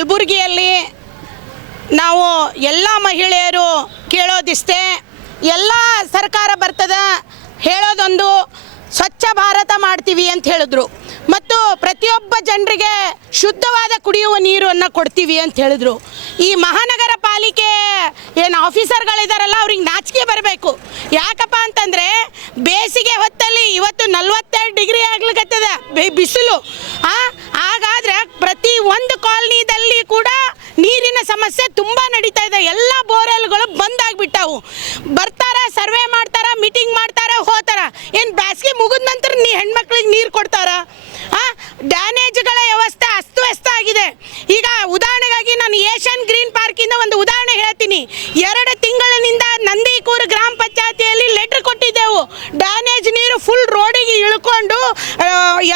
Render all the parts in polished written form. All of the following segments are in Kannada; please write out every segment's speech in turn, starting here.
ಕಲಬುರಗಿಯಲ್ಲಿ ನಾವು ಎಲ್ಲ ಮಹಿಳೆಯರು ಕೇಳೋದಿಷ್ಟೇ, ಎಲ್ಲ ಸರ್ಕಾರ ಬರ್ತದ ಹೇಳೋದೊಂದು ಸ್ವಚ್ಛ ಭಾರತ ಮಾಡ್ತೀವಿ ಅಂತ ಹೇಳಿದ್ರು, ಮತ್ತು ಪ್ರತಿಯೊಬ್ಬ ಜನರಿಗೆ ಶುದ್ಧವಾದ ಕುಡಿಯುವ ನೀರನ್ನು ಕೊಡ್ತೀವಿ ಅಂತ ಹೇಳಿದ್ರು. ಈ ಮಹಾನಗರ ಪಾಲಿಕೆ ಏನು ಆಫೀಸರ್ಗಳಿದಾರಲ್ಲ ಅವ್ರಿಗೆ ನಾಚಿಕೆ ಬರಬೇಕು. ಯಾಕಪ್ಪ ಅಂತಂದರೆ ಬೇಸಿಗೆ ಹೊತ್ತಲ್ಲಿ ಇವತ್ತು 42 ಡಿಗ್ರಿ ಆಗ್ಲಿಕ್ಕತ್ತದ ಬಿಸಿಲು. ಹಾಗಾದರೆ ಪ್ರತಿ ಒಂದು ಕಾಲನಿದಲ್ಲಿ ಕೂಡ ನೀರಿನ ಸಮಸ್ಯೆ ತುಂಬ ನಡೀತಾ ಇದೆ. ಎಲ್ಲ ಬೋರ್ವೆಲ್ಗಳು ಬಂದಾಗ್ಬಿಟ್ಟವು. ಬರ್ತಾರ, ಸರ್ವೆ ಮಾಡ್ತಾರ, ಮೀಟಿಂಗ್ ಮಾಡ್ತಾರ, ಹೋಗ್ತಾರ. ಏನು ಬೇಸಿಗೆ ಮುಗಿದ ನಂತರ ಹೆಣ್ಮಕ್ಳಿಗೆ ನೀರು ಕೊಡ್ತಾರ? ಡ್ಯಾನೇಜ್ಗಳ ವ್ಯವಸ್ಥೆ ಅಸ್ತವ್ಯಸ್ತ ಆಗಿದೆ. ಈಗ ಉದಾಹರಣೆಗಾಗಿ ನಾನು ಏಷ್ಯನ್ ಗ್ರೀನ್ ಪಾರ್ಕಿಂದ ಒಂದು ಉದಾಹರಣೆ ಹೇಳ್ತೀನಿ. 2 ತಿಂಗಳಿನಿಂದ ನಂದಿಕೂರು ಗ್ರಾಮ ಪಂಚಾಯತಿಯಲ್ಲಿ ಲೆಟರ್ ಕೊಟ್ಟಿದ್ದೆವು. ಡ್ಯಾನೇಜ್ ನೀರು ಫುಲ್ ರೋಡಿಗೆ ಇಳ್ಕೊಂಡು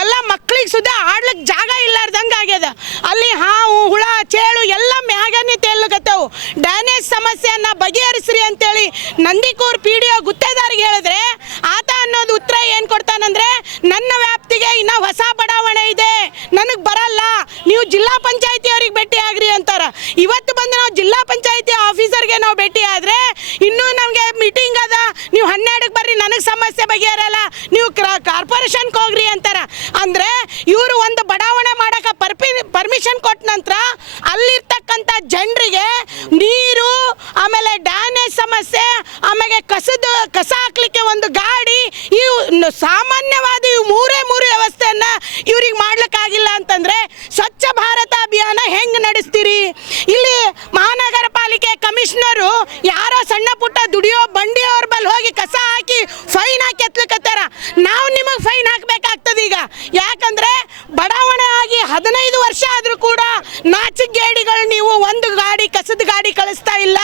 ಎಲ್ಲ ಮಕ್ಕಳಿಗೆ ಸುಧಾ ಆಡ್ಲಿಕ್ಕೆ ಜಾಗ ಇಲ್ಲಾರ್ದಂಗೆ ಆಗ್ಯದ. ಅಲ್ಲಿ ಹಾವು ಹುಳ ಚೇಳು ಎಲ್ಲ ಮ್ಯಾಗನೇ ತೇಲ್ಗತ್ತವು. ಡ್ಯಾನೇಜ್ ಸಮಸ್ಯೆಯನ್ನು ಬಗೆಹರಿಸ್ರಿ ಅಂತೇಳಿ ನಂದಿಕೂರು PDO ಗುತ್ತೇದಾರಿಗೆ ಹೇಳಿದ್ರೆ ಆತ ಅನ್ನೋದು ಉತ್ತರ ಏನು ಕೊಡ್ತಾನಂದ್ರೆ, ನನ್ನ ವ್ಯಾಪ್ತಿಗೆ ಇನ್ನೂ ಹೊಸ ಬಡಾವಣೆ ಇದೆ, ನನಗೆ ಬರಲ್ಲ, ನೀವು ಜಿಲ್ಲಾ ಪಂಚಾಯತಿ ಅವ್ರಿಗೆ ಭೇಟಿ ಆಗ್ರಿ ಅಂತಾರ. ಇವತ್ತು ಬಂದು ನಾವು ಜಿಲ್ಲಾ ಪಂಚಾಯತಿ ಆಫೀಸರ್ಗೆ ನಾವು ಭೇಟಿ ಆದರೆ ಇನ್ನೂ ನಮಗೆ ಮೀಟಿಂಗ್ ಅದ, ನೀವು 12ಕ್ಕೆ ಬರ್ರಿ, ನನಗೆ ಸಮಸ್ಯೆ ಬಗೆಹರಲ್ಲ, ನೀವು ಕಾರ್ಪೊರೇಷನ್ಗೆ ಹೋಗ್ರಿ ಅಂತಾರ. ಅಂದರೆ ಇವರು ಒಂದು ಬಡಾವಣೆ ಮಾಡೋಕೆ ಪರ್ಮಿಷನ್ ಕೊಟ್ಟ ನಂತರ ಅಲ್ಲಿರ್ತಕ್ಕಂಥ ಜನರಿಗೆ ನೀರು, ಆಮೇಲೆ ಡ್ಯಾನೇಜ್ ಸಮಸ್ಯೆ, ಆಮೇಲೆ ಕಸ ಹಾಕ್ಲಿಕ್ಕೆ ಒಂದು ಗಾಡಿ, ಇವು ಸಾಮಾನ್ಯವಾದ ಇವು ಮೂರೇ ವ್ಯವಸ್ಥೆಯನ್ನು ಇವ್ರಿಗೆ ಮಾಡ್ಲಿಕ್ಕಾಗಿಲ್ಲ ಅಂತಂದರೆ ಸ್ವಚ್ಛ ಭಾರತ ಅಭಿಯಾನ ಹೆಂಗೆ ನಡೆಸ್ತೀರಿ? ಇಲ್ಲಿ ಮಹಾನಗರ ಪಾಲಿಕೆ ಕಮಿಷನರು ಯಾರೋ ಸಣ್ಣ ಪುಟ್ಟ ದುಡಿಯೋ ಬಂಡಿಯವ್ರ ಬಲ್ಲಿ ಹೋಗಿ ಕಸ ಹಾಕಿ ಫೈನ್ ಹಾಕಿ ಎತ್ತಲಿಕ್ಕತ್ತಾರ. ನಾವು ನಿಮಗೆ ಫೈನ್ ಹಾಕಬೇಕಾಗ್ತದೆ ಈಗ. ಯಾಕಂದರೆ ಬಡಾವಣೆ ಆಗಿ 15 ವರ್ಷ ಆದರೂ ಕೂಡ ನಾಚಿಗೇಡಿಗಳು ನೀವು ಒಂದು ಗಾಡಿ ಕಸದ ಗಾಡಿ ಕಳಿಸ್ತಾ ಇಲ್ಲ,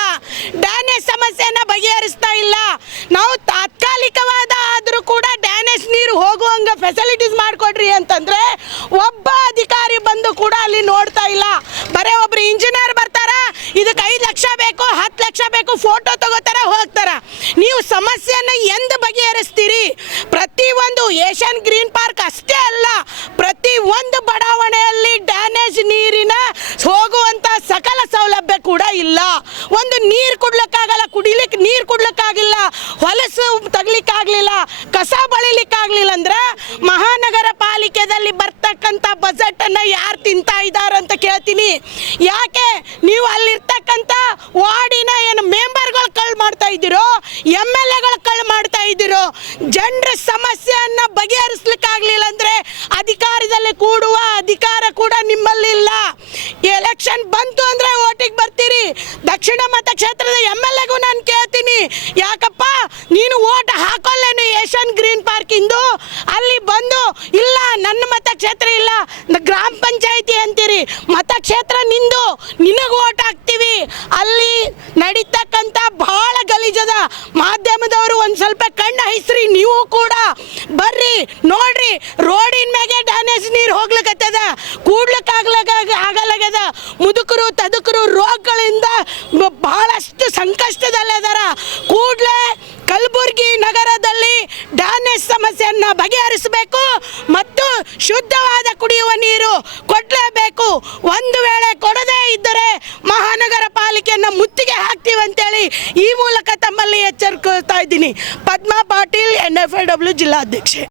ಡ್ಯಾನೇಜ್ ಸಮಸ್ಯೆಯನ್ನು ಬಗೆಹರಿಸ್ತಾ ಇಲ್ಲ. ನಾವು ತಾತ್ಕಾಲಿಕವಾದ ಆದರೂ ಕೂಡ ಡ್ಯಾನೇಜ್ ನೀರು ಹೋಗುವಂಗೆ ಫೆಸಿಲಿಟೀಸ್ ಮಾಡಿಕೊಡ್ರಿ ಅಂತಂದರೆ ಒಬ್ಬ ಅಧಿಕಾರಿ ಬಂದು ಕೂಡ ಅಲ್ಲಿ ನೋಡ್ತಾ ಇಲ್ಲ. ಬರೀ ಒಬ್ರು ಇಂಜಿನಿಯರ್ ಬರ್ತಾರ, ಇದಕ್ಕೆ 5 ಲಕ್ಷ ಬೇಕು, 10 ಲಕ್ಷ ಬೇಕು, ಫೋಟೋ ತಗೋತಾರ, ಹೋಗ್ತಾರ. ನೀವು ಸಮಸ್ಯೆಯನ್ನು ಎಂದು ಬಗೆಹರಿಸ್ತೀರಿ? ಪ್ರತಿಯೊಂದು ಏಷ್ಯನ್ ಗ್ರೀನ್ ಪಾರ್ಕ್ ಅಷ್ಟೇ ಅಲ್ಲ, ಪ್ರತಿ ಒಂದು ಬಡಾವಣೆಯಲ್ಲಿ ಡ್ಯಾನೇಜ್ ನೀರಿನ ಹೋಗುವಂಥ ಸಕಲ ಸೌಲಭ್ಯ ಕೂಡ ಇಲ್ಲ. ಒಂದು ನೀರು ಕೊಡ್ಲಿಕ್ಕಾಗಲ್ಲ, ಕುಡಿಲಿಕ್ಕೆ ನೀರು ಕೊಡ್ಲಿಕ್ಕಾಗಿಲ್ಲ, ಹೊಲಸು ತಗ್ಲಿಕ್ಕಾಗಲಿಲ್ಲ, ಕಸ ಬಳಿಲಿಕ್ಕಾಗಲಿಲ್ಲ ಅಂದ್ರೆ ಮಹಾನಗರ ಪಾಲಿಕೆಯಲ್ಲಿ ಬರ್ತಕ್ಕಂಥ ಬಜೆಟನ್ನು ಯಾರು ತಿಂತಾ ಇದ್ದಾರೆ ಅಂತ ಕೇಳ್ತೀನಿ. ಯಾಕೆ ನೀವು ಅಲ್ಲಿರ್ತಕ್ಕಂಥ ವಾರ್ಡಿನ ಏನು ಮೆಂಬರ್ಗಳು ಕಳ್ಳು ಮಾಡ್ತಾ ಇದ್ದೀರೋ, MLAಗಳು ಕಳ್ಳು ಮಾಡ್ತಾ ಇದ್ದೀರೋ? ಜನರ ಸಮಸ್ಯೆಯನ್ನು ಬಗೆಹರಿಸ್ಲಿಕ್ಕಾಗಲಿಲ್ಲ ಅಂದರೆ ಅಧಿಕಾರದಲ್ಲಿ ಕೂಡುವ ಅಧಿಕಾರ ಕೂಡ ನಿಮ್ಮಲ್ಲಿಲ್ಲ. ಎಲೆಕ್ಷನ್ ಬಂತು ಅಂದರೆ ಓಟಿಗೆ ಬರ್ತೀರಿ. ದಕ್ಷಿಣ ಮತಕ್ಷೇತ್ರದ MLAಗೂ ನಾನು ಕೇಳ್ತೀನಿ, ಯಾಕಪ್ಪ ನೀನು ಓಟ್ ಹಾಕೊಳ್ಳೇನು ಏಷ್ಯನ್ ಗ್ರೀನ್ ಪಾರ್ಕಿಂದು? ಅಲ್ಲಿ ಬಂದು ಇಲ್ಲ ನನ್ನ ಮತಕ್ಷೇತ್ರ ಇಲ್ಲ, ಗ್ರಾಮ ಪಂಚಾಯತಿ ಅಂತೀರಿ, ಮತಕ್ಷೇತ್ರ ನಿಂದು, ನಿನಗೆ ಓಟ್ ಹಾಕ್ತೀವಿ. ಅಲ್ಲಿ ನಡೀತಕ್ಕಂಥ ಬಹಳ ಗಲೀಜದ. ಮಾಧ್ಯಮದವರು ಒಂದು ಸ್ವಲ್ಪ ಕಣ್ಣು ಹೈಸ್ರಿ, ನೀವು ಕೂಡ ಬರ್ರಿ ನೋಡ್ರಿ. ರೋಡಿನ ಮ್ಯಾಗೆ ಡ್ಯಾನೇಜ್ ನೀರು ಹೋಗ್ಲಿಕ್ಕತ್ತದ, ಆಗಲಾಗ್ಯದ. ಮುದುಕರು ತದುಕರು ರೋಗಗಳಿಂದ ಬಹಳಷ್ಟು ಸಂಕಷ್ಟದಲ್ಲಿದಾರ. ಕೂಡಲೇ ಕಲಬುರಗಿ ನಗರದಲ್ಲಿ ಡ್ಯಾನೇಜ್ ಸಮಸ್ಯೆಯನ್ನು ಬಗೆಹರಿಸಬೇಕು ಮತ್ತು ಶುದ್ಧವಾದ ಕುಡಿಯುವ ನೀರು ಕೊಡಲೇಬೇಕು. ಒಂದು ವೇಳೆ ಕೊಡದೇ ಇದ್ದರೆ ಮಹಾನಗರ ಪಾಲಿಕೆಯನ್ನು ಮುತ್ತಿಗೆ ಹಾಕ್ತೀವಿ ಅಂತೇಳಿ ಈ ಮೂಲಕ ತಮ್ಮಲ್ಲಿ ಎಚ್ಚರಿಕೊಳ್ತಾ ಇದ್ದೀನಿ. ಪದ್ಮಾ ಪಾಟೀಲ್, NFIW ಜಿಲ್ಲಾಧ್ಯಕ್ಷೆ.